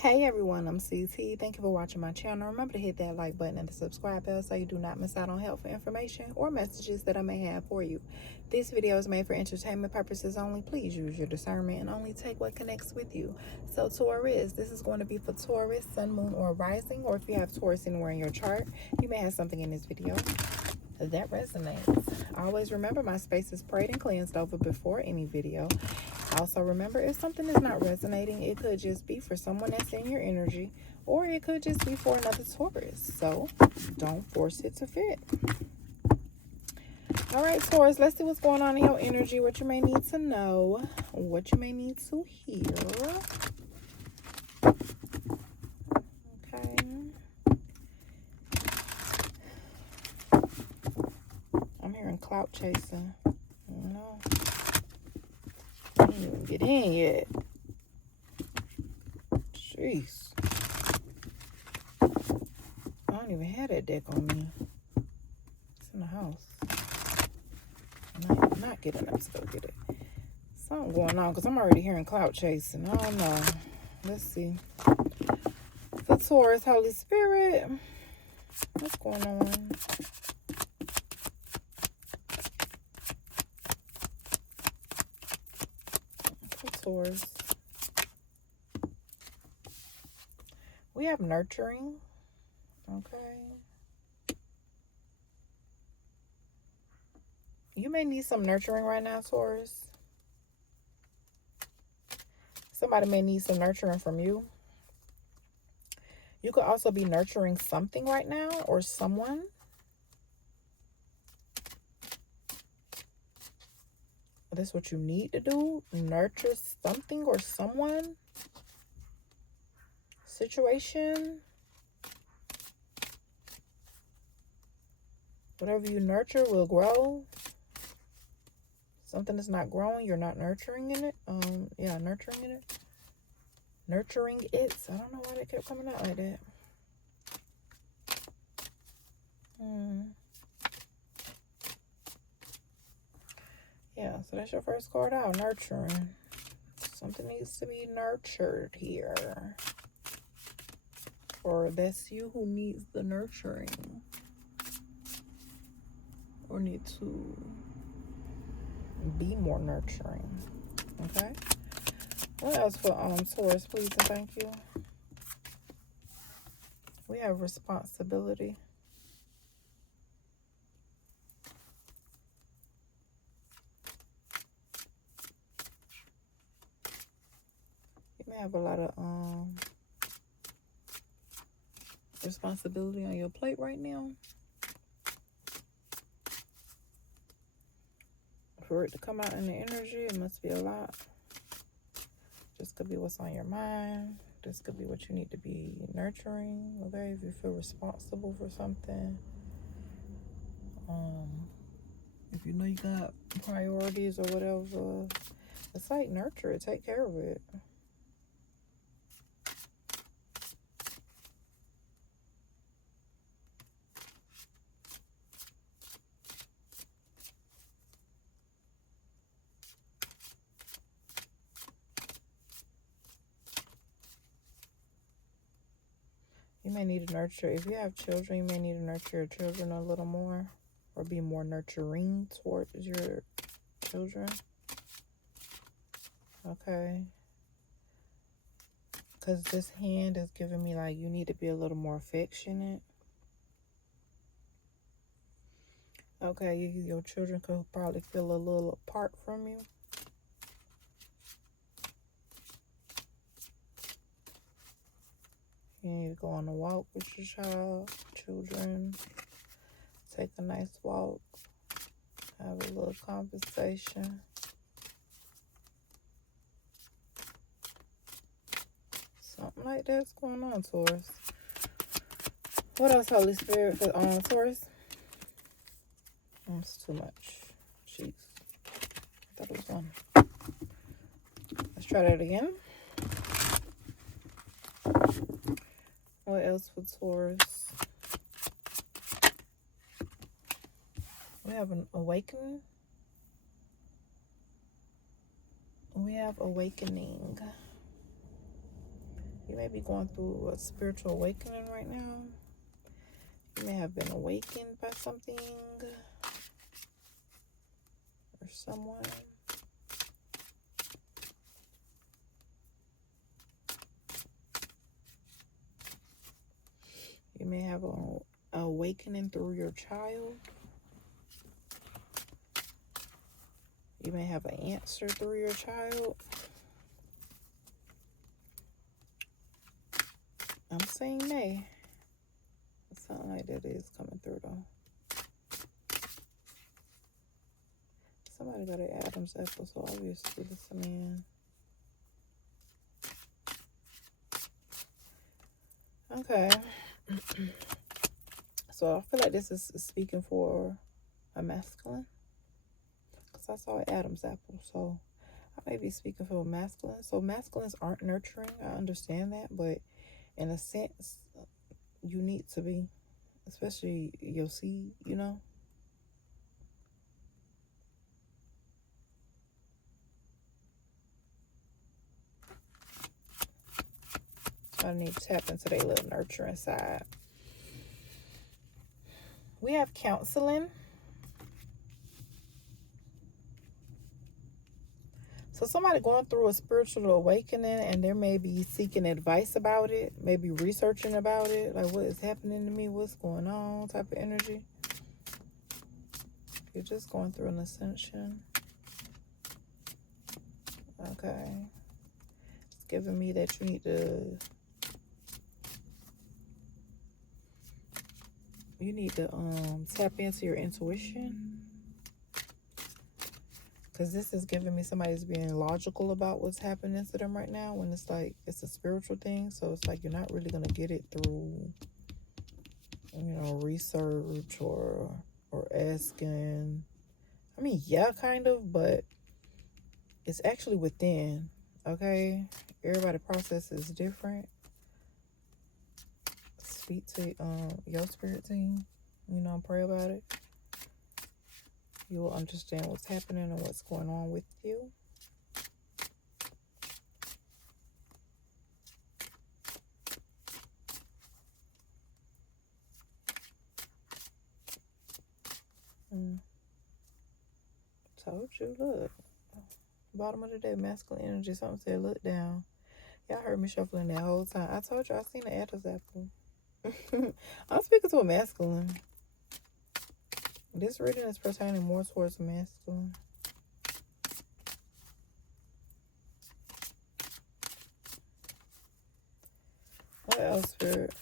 Hey everyone, I'm CT. Thank you for watching my channel. Remember to hit that like button and the subscribe bell so you do not miss out on helpful information or messages that I may have for you. This video is made for entertainment purposes only. Please use your discernment and only take what connects with you. So Taurus, this is going to be for Taurus, Sun, Moon, or Rising, or if you have Taurus anywhere in your chart, you may have something in this video that resonates. Always remember, my space is prayed and cleansed over before any video. Also remember, if something is not resonating, it could just be for someone that's in your energy, or it could just be for another Taurus. So don't force it to fit. All right, Taurus, let's see what's going on in your energy, what you may need to know, what you may need to hear. Okay. I'm hearing clout chasing. No. I didn't even get in yet. Jeez. I don't even have that deck on me. It's in the house. I'm not getting up to go get it. Something going on because I'm already hearing clout chasing. I don't know. Let's see. For Taurus, Holy Spirit, what's going on? For Taurus, we have nurturing. Okay. You may need some nurturing right now, Taurus. Somebody may need some nurturing from you. You could also be nurturing something right now or someone. That's what you need to do. Nurture something or someone. Situation. Whatever you nurture will grow. Something is not growing, you're not nurturing in it. Nurturing in it. Nurturing it. I don't know why they kept coming out like that. Yeah, so that's your first card out. Nurturing. Something needs to be nurtured here. Or that's you who needs the nurturing. Or need to be more nurturing. Okay? What else for Taurus, please and thank you? We have responsibility. You may have a lot of responsibility on your plate right now. For it to come out in the energy, it must be a lot. This could be what's on your mind. This could be what you need to be nurturing. Okay, if you feel responsible for something. If you know you got priorities or whatever, it's like nurture it, take care of it. You may need to nurture, if you have children, you may need to nurture your children a little more, or be more nurturing towards your children. Okay. Because this hand is giving me like you need to be a little more affectionate. Okay, your children could probably feel a little apart from you. You need to go on a walk with your children. Take a nice walk. Have a little conversation. Something like that's going on, Taurus. What else, Holy Spirit, for Taurus? It's too much. Jeez. I thought it was one. Let's try that again. What else for Taurus? We have an awakening. We have awakening. You may be going through a spiritual awakening right now. You may have been awakened by something or someone. You may have an awakening through your child. You may have an answer through your child. I'm saying may. Something like that is coming through though. Somebody got an Adam's apple, so obviously this is a man. Okay. So I feel like this is speaking for a masculine. Because I saw an Adam's apple, so I may be speaking for a masculine. So masculines aren't nurturing. I understand that, but in a sense, you need to be, especially your seed, you know. I need to tap into their little nurturing side. We have counseling. So somebody going through a spiritual awakening, and they may be seeking advice about it, maybe researching about it, like what is happening to me, what's going on, type of energy. You're just going through an ascension. Okay. It's giving me that you need to tap into your intuition. Because this is giving me somebody's being logical about what's happening to them right now, when it's like it's a spiritual thing. So it's like you're not really going to get it through, you know, research or asking. I mean, yeah, kind of, but it's actually within. Okay? Everybody's process is different. Speak to your spirit team, you know, pray about it. You will understand what's happening and what's going on with you. Told you, look. Bottom of the day, masculine energy. Something said, look down. Y'all heard me shuffling that whole time. I told you I seen the Adam's apple. I'm speaking to a masculine. This reading is pertaining more towards masculine. What else, Spirit?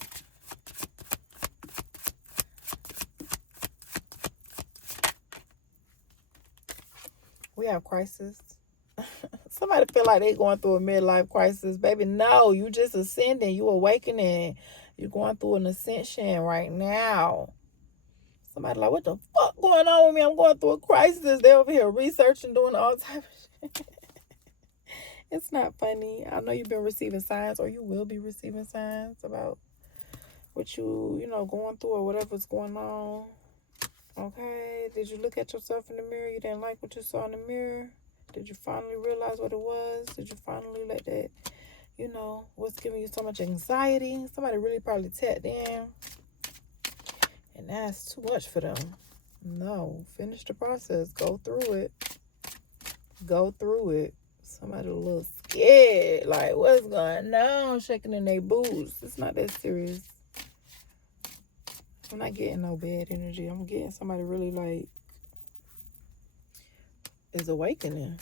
We have crisis. Somebody feel like they going through a midlife crisis. Baby, no. You just ascending. You awakening. You're going through an ascension right now. Somebody like, what the fuck going on with me? I'm going through a crisis. They're over here researching, doing all type of shit. It's not funny. I know you've been receiving signs, or you will be receiving signs about what you know, going through or whatever's going on. Okay. Did you look at yourself in the mirror? You didn't like what you saw in the mirror? Did you finally realize what it was? Did you finally let that, you know, what's giving you so much anxiety? Somebody really probably tapped in, and that's too much for them. No, finish the process. Go through it. Go through it. Somebody a little scared. Like, what's going on? Shaking in their boots. It's not that serious. I'm not getting no bad energy. I'm getting somebody really like is awakening.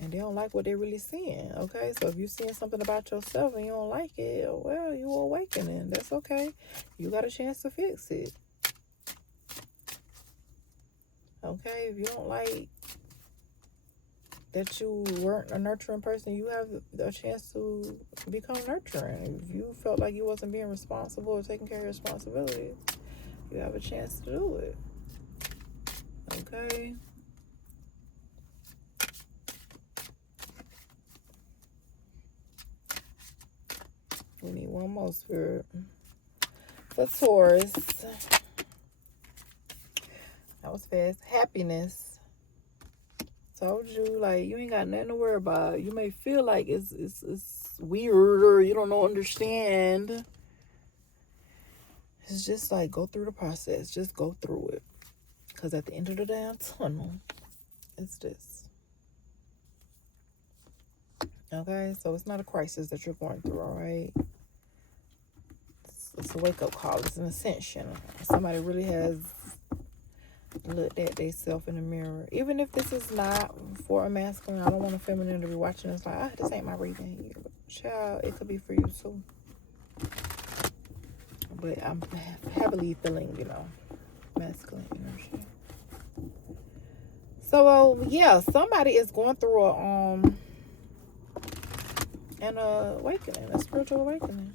And they don't like what they're really seeing. Okay? So if you're seeing something about yourself and you don't like it, well, you're awakening. That's okay. You got a chance to fix it. Okay? If you don't like that you weren't a nurturing person, you have a chance to become nurturing. If you felt like you wasn't being responsible or taking care of responsibilities, you have a chance to do it. Okay? We need one more, Spirit. For Taurus. That was fast. Happiness. Told you, like, you ain't got nothing to worry about. You may feel like it's weird or you don't understand. It's just like, go through the process. Just go through it. Because at the end of the damn tunnel, it's this. Okay? So it's not a crisis that you're going through, all right? It's a wake-up call. It's an ascension. Somebody really has looked at themselves in the mirror. Even if this is not for a masculine, I don't want a feminine to be watching this like, this ain't my reading. Child, it could be for you too. But I'm heavily feeling, masculine energy. So, yeah, somebody is going through an awakening, a spiritual awakening.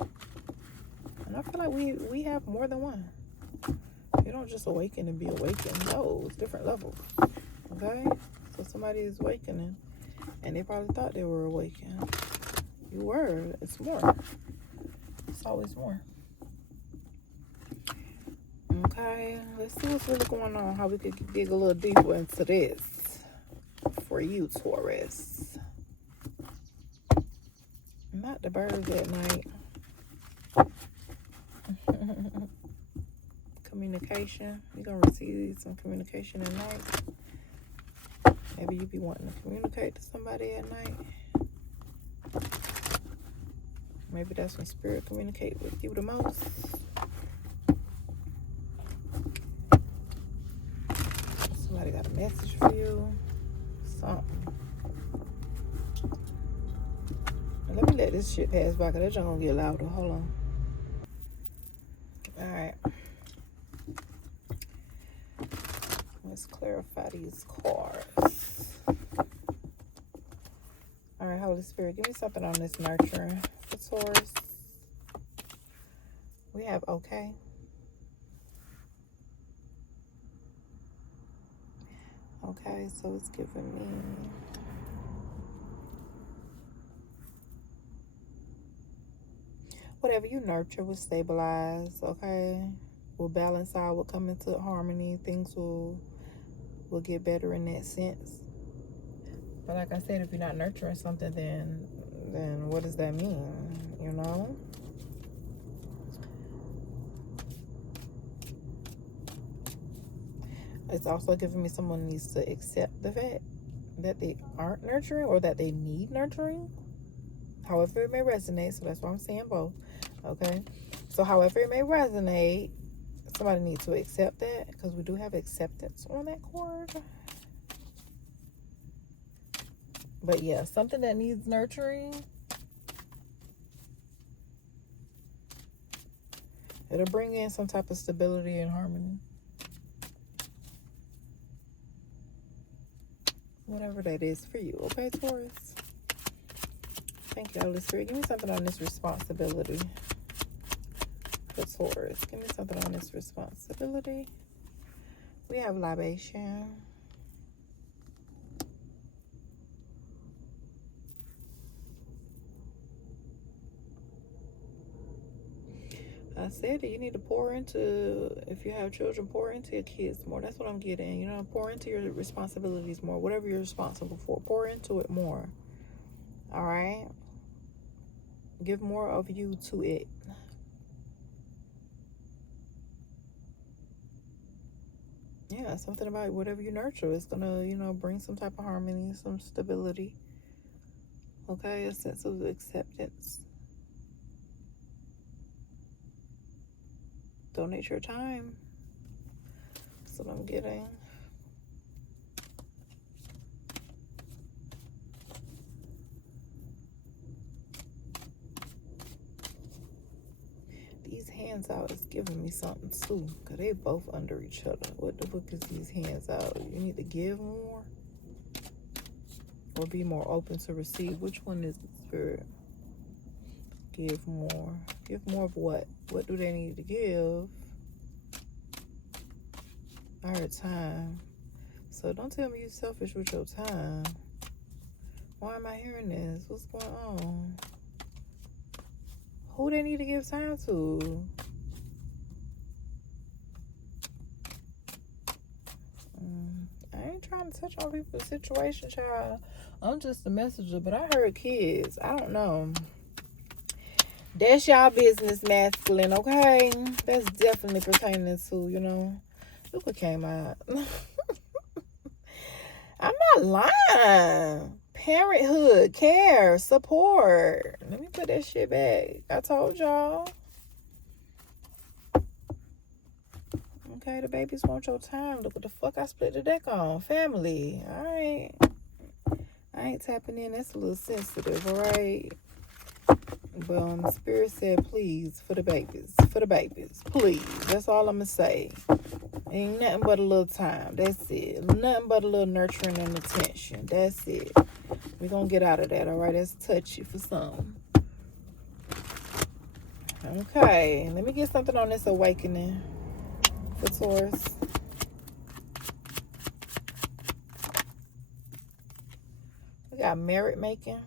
And I feel like we have more than one. You don't just awaken and be awakened. No, it's different levels. Okay? So somebody is awakening. And they probably thought they were awakened. You were. It's more. It's always more. Okay, let's see what's really going on. How we could dig a little deeper into this for you, Taurus. Not the birds at night. Communication. You're going to receive some communication at night. Maybe you be wanting to communicate to somebody at night. Maybe that's when spirit communicate with you the most. Somebody got a message for you. Something. Let me let this shit pass by, because that's gonna get louder. Hold on. Alright. Let's clarify these cards. Alright, Holy Spirit, give me something on this nurturing for Taurus. We have okay. Okay, so it's giving me whatever you nurture will stabilize, okay? Will balance out, will come into harmony. Things will get better in that sense. But like I said, if you're not nurturing something, then what does that mean? It's also giving me someone needs to accept the fact that they aren't nurturing or that they need nurturing. However it may resonate. So that's why I'm saying both. Okay? So however it may resonate, somebody needs to accept that, because we do have acceptance on that card. But yeah, something that needs nurturing, it'll bring in some type of stability and harmony. Whatever that is for you. Okay, Taurus? Thank you, Holy Spirit. Give me something on this responsibility for Taurus. Give me something on this responsibility. We have libation. I said that you need to pour into, if you have children, pour into your kids more. That's what I'm getting. Pour into your responsibilities more. Whatever you're responsible for, pour into it more. All right? Give more of you to it. Yeah, something about whatever you nurture is going to, bring some type of harmony, some stability. Okay? A sense of acceptance. Donate your time. That's what I'm getting. These hands out is giving me something too, because they both under each other. What the fuck is these hands out? You need to give more or be more open to receive. Which one is the spirit? Give more. Give more of what? What do they need to give? I heard time. So don't tell me you're selfish with your time. Why am I hearing this? What's going on? Who they need to give time to? I ain't trying to touch on people's situation, child. I'm just a messenger, but I heard kids. I don't know. That's y'all business, masculine, okay? That's definitely pertaining to, you know. Look what came out. I'm not lying. Parenthood, care, support. Let me put that shit back. I told y'all. Okay, the babies want your time. Look what the fuck I split the deck on. Family. Alright. I ain't tapping in. That's a little sensitive, alright? But Spirit said, please, for the babies. For the babies. Please. That's all I'm going to say. Ain't nothing but a little time. That's it. Nothing but a little nurturing and attention. That's it. We're going to get out of that, alright? That's touchy for some. Okay. Let me get something on this awakening for Taurus. We got merit making.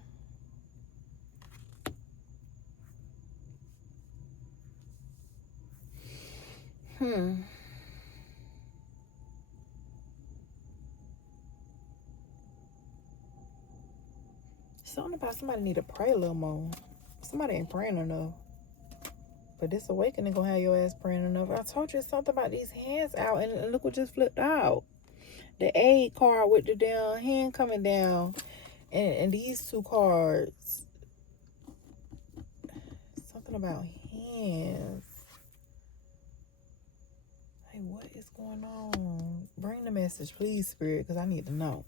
Something about somebody need to pray a little more. Somebody ain't praying enough. But this awakening gonna have your ass praying enough. I told you something about these hands out, and look what just flipped out. The aid card with the damn hand coming down, and these two cards. Something about hands. Hey, what is going on? Bring the message, please, Spirit, because I need to know.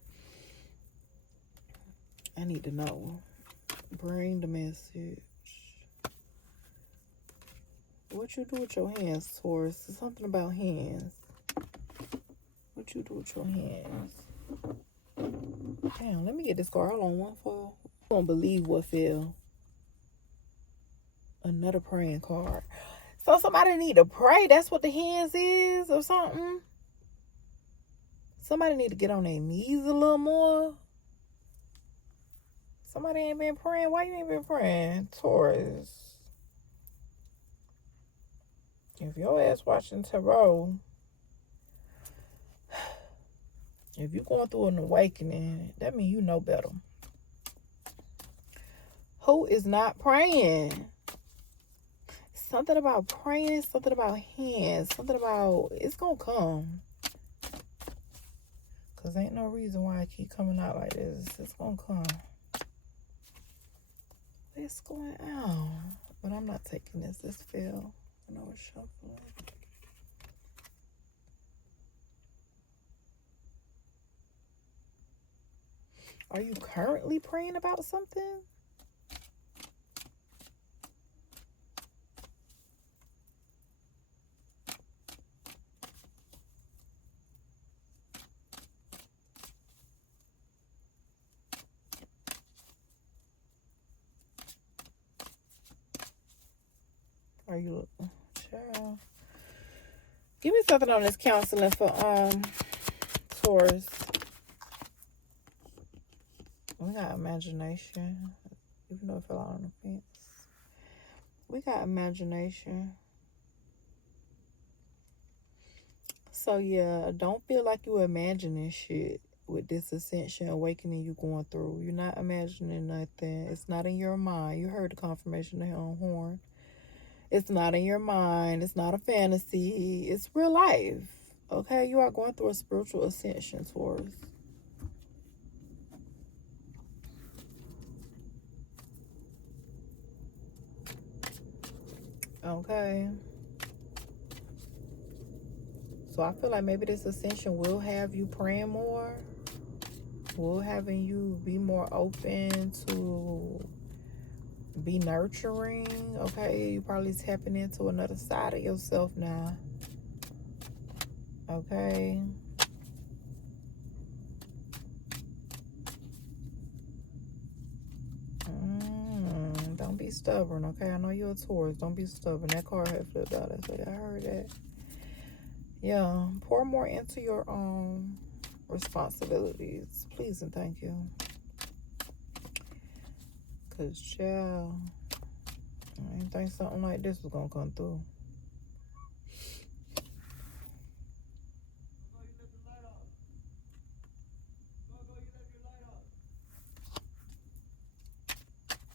I need to know. Bring the message. What you do with your hands, Taurus? Something about hands. What you do with your hands? Damn, let me get this card. Hold on, one fall. You won't believe what fell. Another praying card. So somebody need to pray. That's what the hands is or something. Somebody need to get on their knees a little more. Somebody ain't been praying. Why you ain't been praying? Taurus. If your ass watching tarot, if you're going through an awakening, that means you know better. Who is not praying? Something about praying, something about hands, something about it's gonna come. Cause ain't no reason why I keep coming out like this. It's gonna come. It's going out. But I'm not taking this. This fell. I know it's shuffling. Are you currently praying about something? Are you, child? Give me something on this counseling for Taurus. We got imagination, even though it fell out on the fence. We got imagination. So yeah, don't feel like you're imagining shit with this ascension awakening you going through. You're not imagining nothing. It's not in your mind. You heard the confirmation of the horn. It's not in your mind. It's not a fantasy. It's real life. Okay, you are going through a spiritual ascension, Taurus. Okay. So I feel like maybe this ascension will have you praying more. Will having you be more open to be nurturing. Okay, you're probably tapping into another side of yourself now. Okay. Don't be stubborn, okay? I know you're a Taurus. Don't be stubborn. That card had flipped out. That's what I heard that. Yeah, pour more into your responsibilities. Please and thank you. Because, child, I didn't think something like this was going to come through.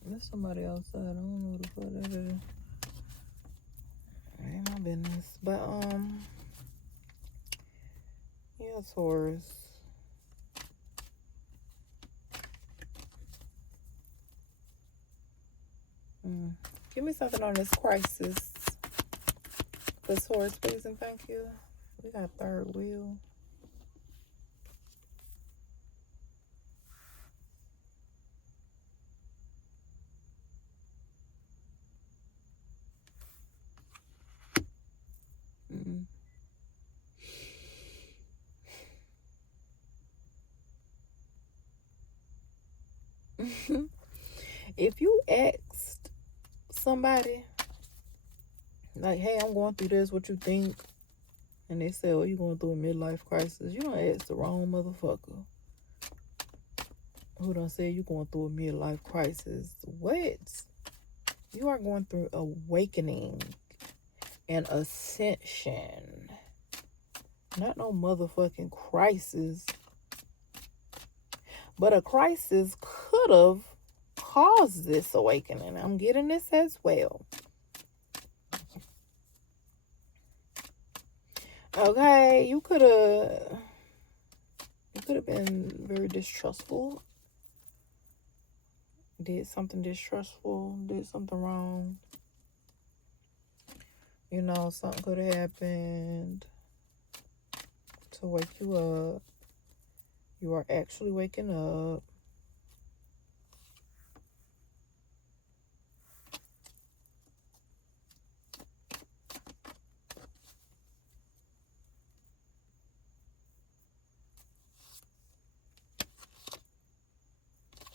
There's somebody outside. I don't know who the fuck that is. But yeah, Taurus. Give me something on this crisis. The Taurus, please and thank you. We got third wheel. If you asked somebody, like, hey, I'm going through this, what you think? And they say, oh, you're going through a midlife crisis. You don't ask the wrong motherfucker. Who done say you're going through a midlife crisis? What? You are going through awakening and ascension. Not no motherfucking crisis. But a crisis could have caused this awakening. I'm getting this as well. Okay, you could have been very distrustful. Did something distrustful, did something wrong. You know, something could have happened to wake you up. You are actually waking up.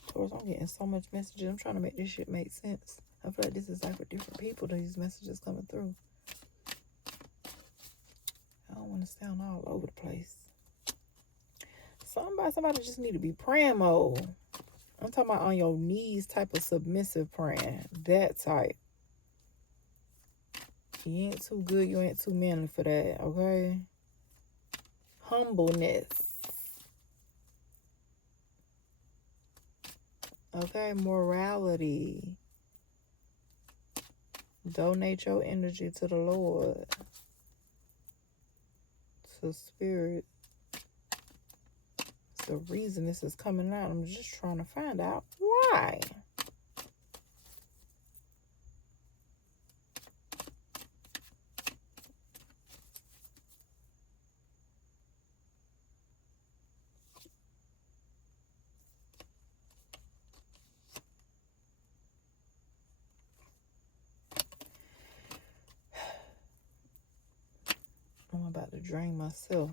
Of course, I'm getting so much messages. I'm trying to make this shit make sense. I feel like this is like for different people, these messages coming through. I don't want to sound all over the place. Somebody just need to be praying mode. I'm talking about on your knees type of submissive praying. That type. You ain't too good, you ain't too manly for that, okay? Humbleness. Okay, morality. Donate your energy to the Lord. To spirit. It's the reason this is coming out. I'm just trying to find out why. I'm about to drain myself.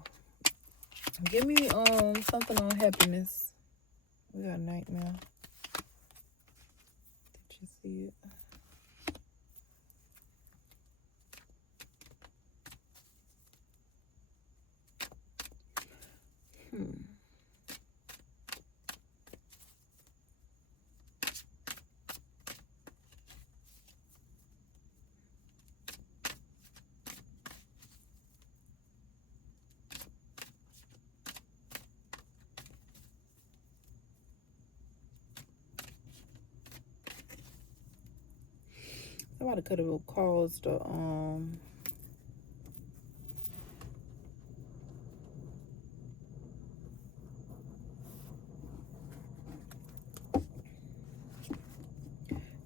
Give me something on happiness. We got a nightmare. Did you see it? Somebody could have caused a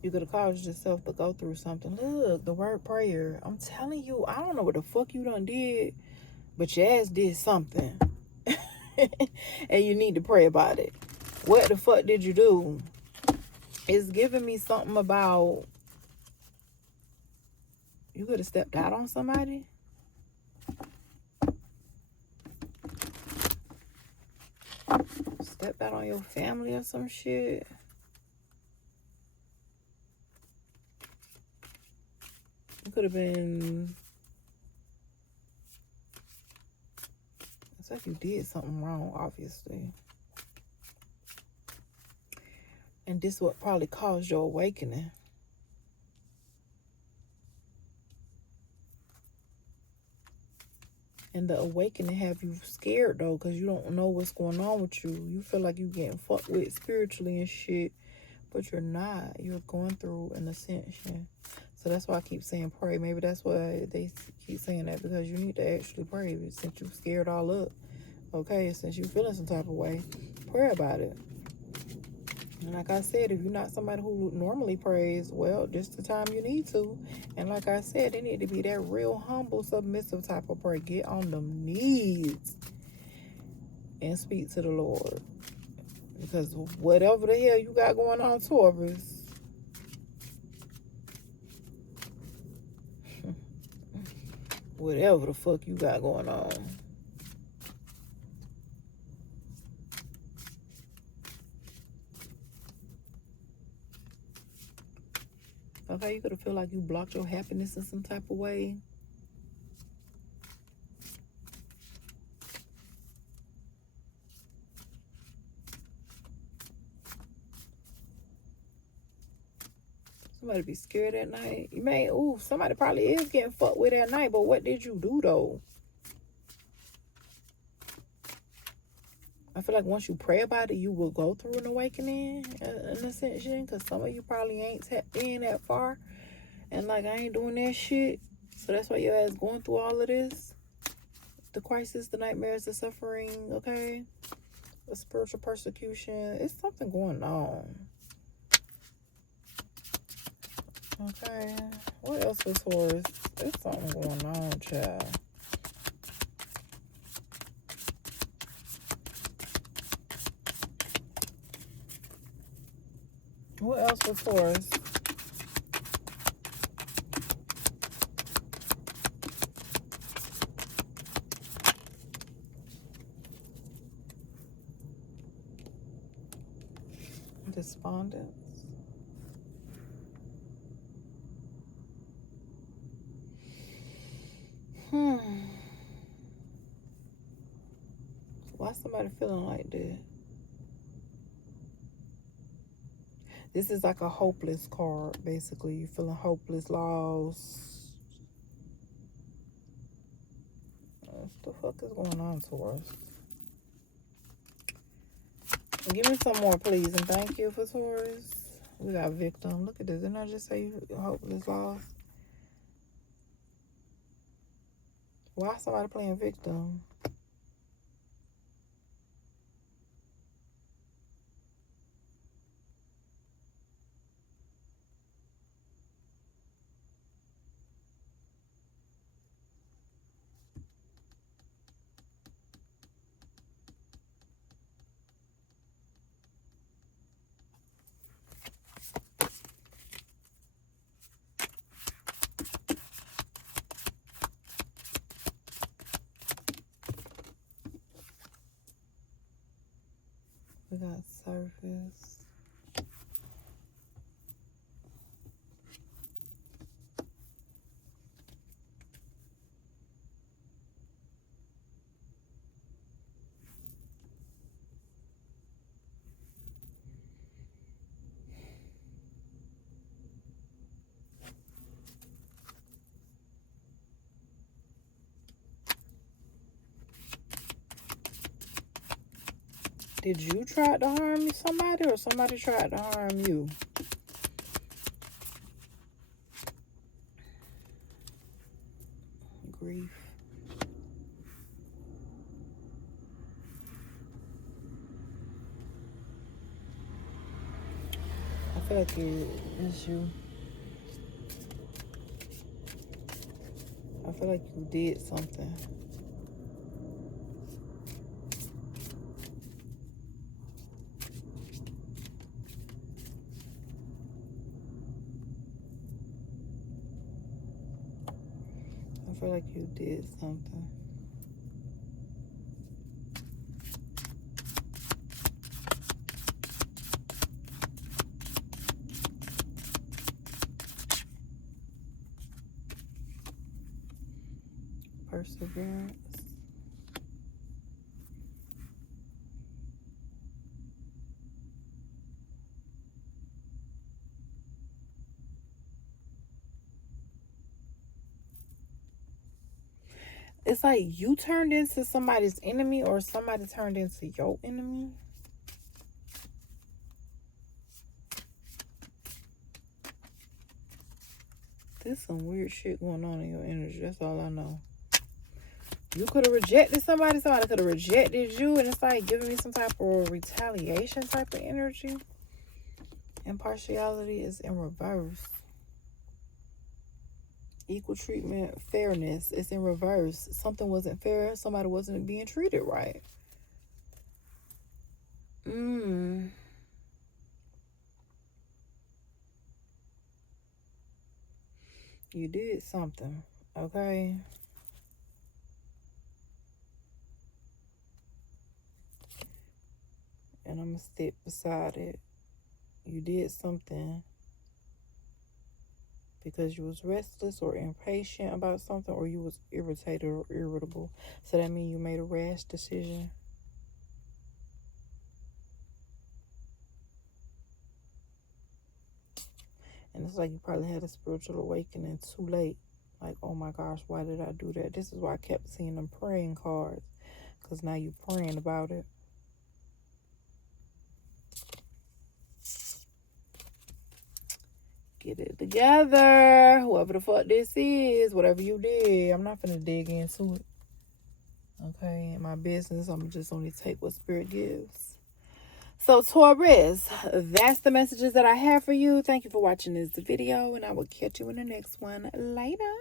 you could have caused yourself to go through something. Look, the word prayer. I'm telling you, I don't know what the fuck you done did, but your ass did something. And you need to pray about it. What the fuck did you do? It's giving me something about you could have stepped out on somebody. Stepped out on your family or some shit. You could have been... It's like you did something wrong, obviously. And this is what probably caused your awakening. And the awakening have you scared, though, because you don't know what's going on with you. You feel like you're getting fucked with spiritually and shit, but you're not. You're going through an ascension. So that's why I keep saying pray. Maybe that's why they keep saying that, because you need to actually pray. Since you scared all up, okay, since you feeling some type of way, pray about it. And like I said, if you're not somebody who normally prays, well, just the time you need to. And like I said, it need to be that real humble, submissive type of prayer. Get on them knees and speak to the Lord. Because whatever the hell you got going on, Taurus, whatever the fuck you got going on, okay, you could feel like you blocked your happiness in some type of way. Somebody be scared at night. You may, somebody probably is getting fucked with at night, but what did you do though? I feel like once you pray about it, you will go through an awakening, an ascension, because some of you probably ain't tapped in that far. And like, I ain't doing that shit. So that's why your ass going through all of this. The crisis, the nightmares, the suffering, okay? The spiritual persecution. It's something going on. Okay. What else for Taurus? There's something going on, child. What else for Taurus? Despondence. Why somebody feeling like that? This is like a hopeless card, basically. You're feeling hopeless, lost. What the fuck is going on, Taurus? Give me some more, please, and thank you for Taurus. We got victim. Look at this. Didn't I just say hopeless, lost? Why somebody playing victim? We got surface. Did you try to harm somebody, or somebody tried to harm you? Grief. I feel like it's you. I feel like you did something. I feel like you did something. Perseverance. It's like you turned into somebody's enemy, or somebody turned into your enemy. There's some weird shit going on in your energy. That's all I know. You could have rejected somebody. Somebody could have rejected you. And it's like giving me some type of retaliation type of energy. Impartiality is in reverse. Equal treatment, fairness is in reverse. Something wasn't fair. Somebody wasn't being treated right. You did something, okay? And I'm going to stick beside it. You did something because you was restless or impatient about something, or you was irritated or irritable. So that means you made a rash decision. And it's like you probably had a spiritual awakening too late. Like, oh my gosh, why did I do that? This is why I kept seeing them praying cards. Because now you're praying about it. Get it together. Whoever the fuck this is, whatever you did, I'm not gonna dig into it. Okay, in my business, I'm just only take what spirit gives. So Taurus, that's the messages that I have for you. Thank you for watching this video, and I will catch you in the next one. Later.